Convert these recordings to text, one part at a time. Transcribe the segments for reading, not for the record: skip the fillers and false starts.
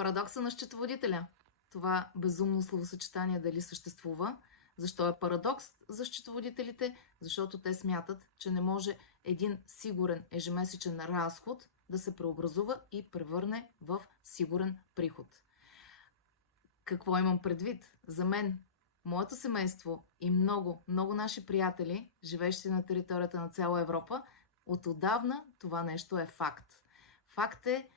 Парадокса на счетоводителя. Това безумно словосъчетание дали съществува? Защо е парадокс за счетоводителите? Защото те смятат, че не може един сигурен ежемесечен разход да се преобразува и превърне в сигурен приход. Какво имам предвид? За мен, моето семейство и много наши приятели, живеещи на територията на цяла Европа, от отдавна това нещо е факт. Факт е,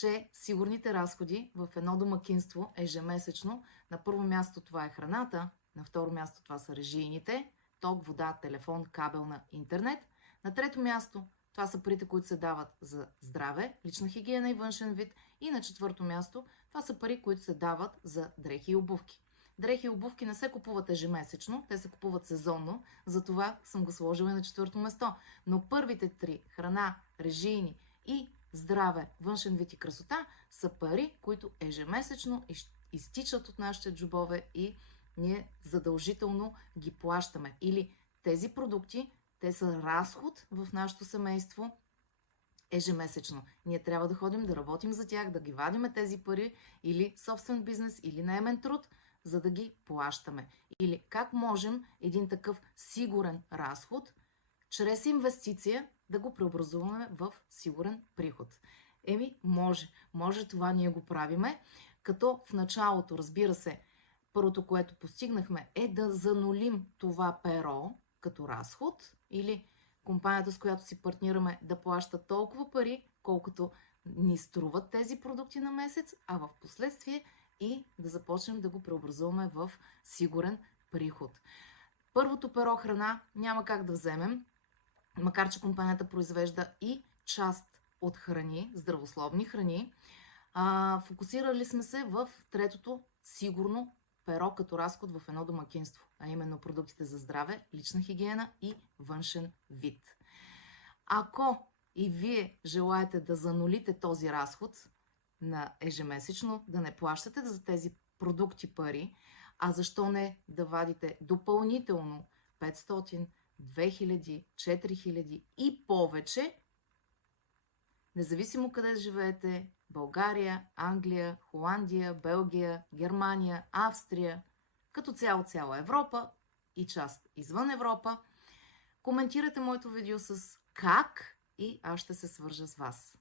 че сигурните разходи в едно домакинство ежемесечно, на първо място това е храната, на второ място това са режийните, ток, вода, телефон, кабелна, интернет. На трето място това са парите, които се дават за здраве, лична хигиена и външен вид. И на четвърто място това са пари, които се дават за дрехи и обувки. Дрехи и обувки не се купуват ежемесечно, те се купуват сезонно, затова съм го сложила и на четвърто место. Но първите три – храна, режийни и здраве, външен вид и красота – са пари, които ежемесечно изтичат от нашите джобове и ние задължително ги плащаме. Или тези продукти, те са разход в нашето семейство ежемесечно. Ние трябва да ходим да работим за тях, да ги вадиме тези пари, или собствен бизнес, или наемен труд, за да ги плащаме. Или как можем един такъв сигурен разход, чрез инвестиция, да го преобразуваме в сигурен приход? Може. Може, това ние го правиме, като в началото, разбира се, първото, което постигнахме, е да занулим това перо като разход, или компанията, с която си партнираме, да плаща толкова пари, колкото ни струват тези продукти на месец, а в последствие и да започнем да го преобразуваме в сигурен приход. Първото перо храна няма как да вземем, макар че компанията произвежда и част от храни, здравословни храни. Фокусирали сме се в третото сигурно перо като разход в едно домакинство, а именно продуктите за здраве, лична хигиена и външен вид. Ако и вие желаете да занулите този разход на ежемесечно, да не плащате за тези продукти пари, а защо не да вадите допълнително 500, 2000, 4000 и повече, независимо къде живеете, България, Англия, Холандия, Белгия, Германия, Австрия, като цяла Европа и част извън Европа, коментирате моето видео с как и аз ще се свържа с вас.